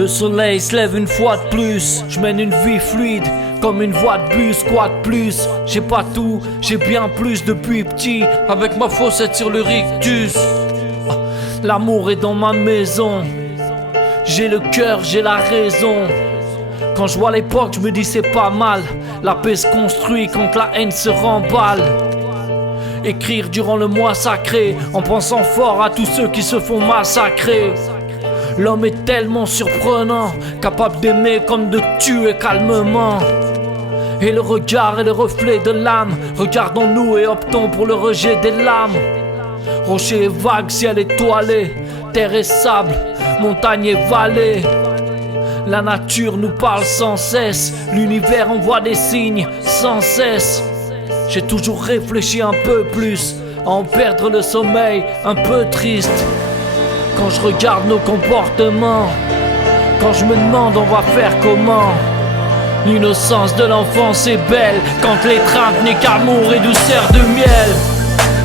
Le soleil se lève une fois de plus. Je mène une vie fluide comme une voie de bus, quoi de plus. J'ai pas tout, j'ai bien plus depuis petit. Avec ma fossette sur le rictus. L'amour est dans ma maison. J'ai le cœur, j'ai la raison. Quand je vois l'époque, je me dis c'est pas mal. La paix se construit quand la haine se remballe. Écrire durant le mois sacré, en pensant fort à tous ceux qui se font massacrer. L'homme est tellement surprenant, capable d'aimer comme de tuer calmement. Et le regard est le reflet de l'âme. Regardons-nous et optons pour le rejet des lames. Rocher et vague, ciel étoilé, terre et sable, montagne et vallée. La nature nous parle sans cesse, l'univers envoie des signes sans cesse. J'ai toujours réfléchi un peu plus, à en perdre le sommeil, un peu triste. Quand je regarde nos comportements, quand je me demande on va faire comment. L'innocence de l'enfance est belle, quand l'étreinte n'est qu'amour et douceur de miel.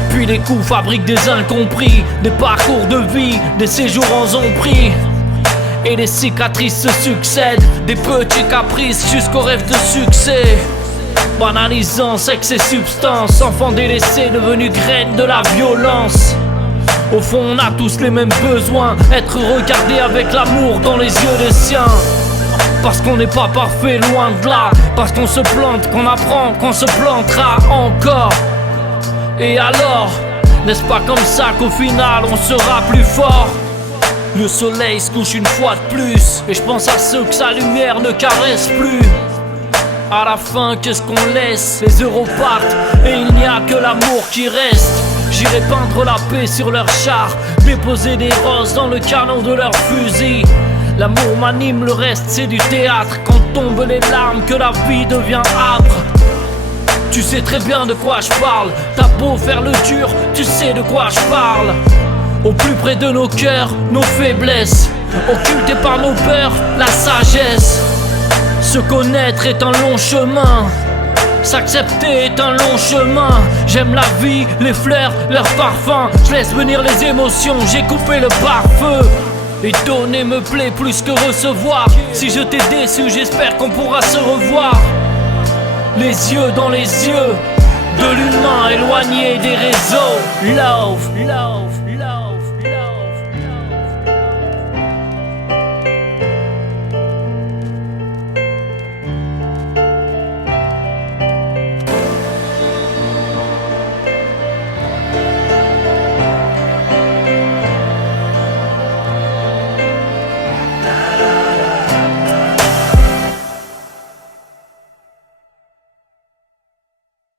Puis les coups fabriquent des incompris, des parcours de vie, des séjours en zombie. Et les cicatrices se succèdent, des petits caprices jusqu'au rêve de succès. Banalisant sexe et substance, enfants délaissés devenus graines de la violence. Au fond on a tous les mêmes besoins, être regardé avec l'amour dans les yeux des siens. Parce qu'on n'est pas parfait, loin de là. Parce qu'on se plante, qu'on apprend, qu'on se plantera encore. Et alors, n'est-ce pas comme ça qu'au final on sera plus fort? Le soleil se couche une fois de plus, et je pense à ceux que sa lumière ne caresse plus. À la fin, qu'est-ce qu'on laisse? Les euros partent, et il n'y a que l'amour qui reste. J'irai peindre la paix sur leur char, déposer des roses dans le canon de leur fusil. L'amour m'anime, le reste c'est du théâtre. Quand tombent les larmes, que la vie devient âpre. Tu sais très bien de quoi je parle. T'as beau faire le dur, tu sais de quoi je parle. Au plus près de nos cœurs, nos faiblesses. Occultées par nos peurs, la sagesse. Se connaître est un long chemin. S'accepter est un long chemin. J'aime la vie, les fleurs, leurs parfums. Je laisse venir les émotions, j'ai coupé le pare-feu. Et donner me plaît plus que recevoir. Si je t'ai déçu, j'espère qu'on pourra se revoir. Les yeux dans les yeux de l'humain éloigné des réseaux. Love, love.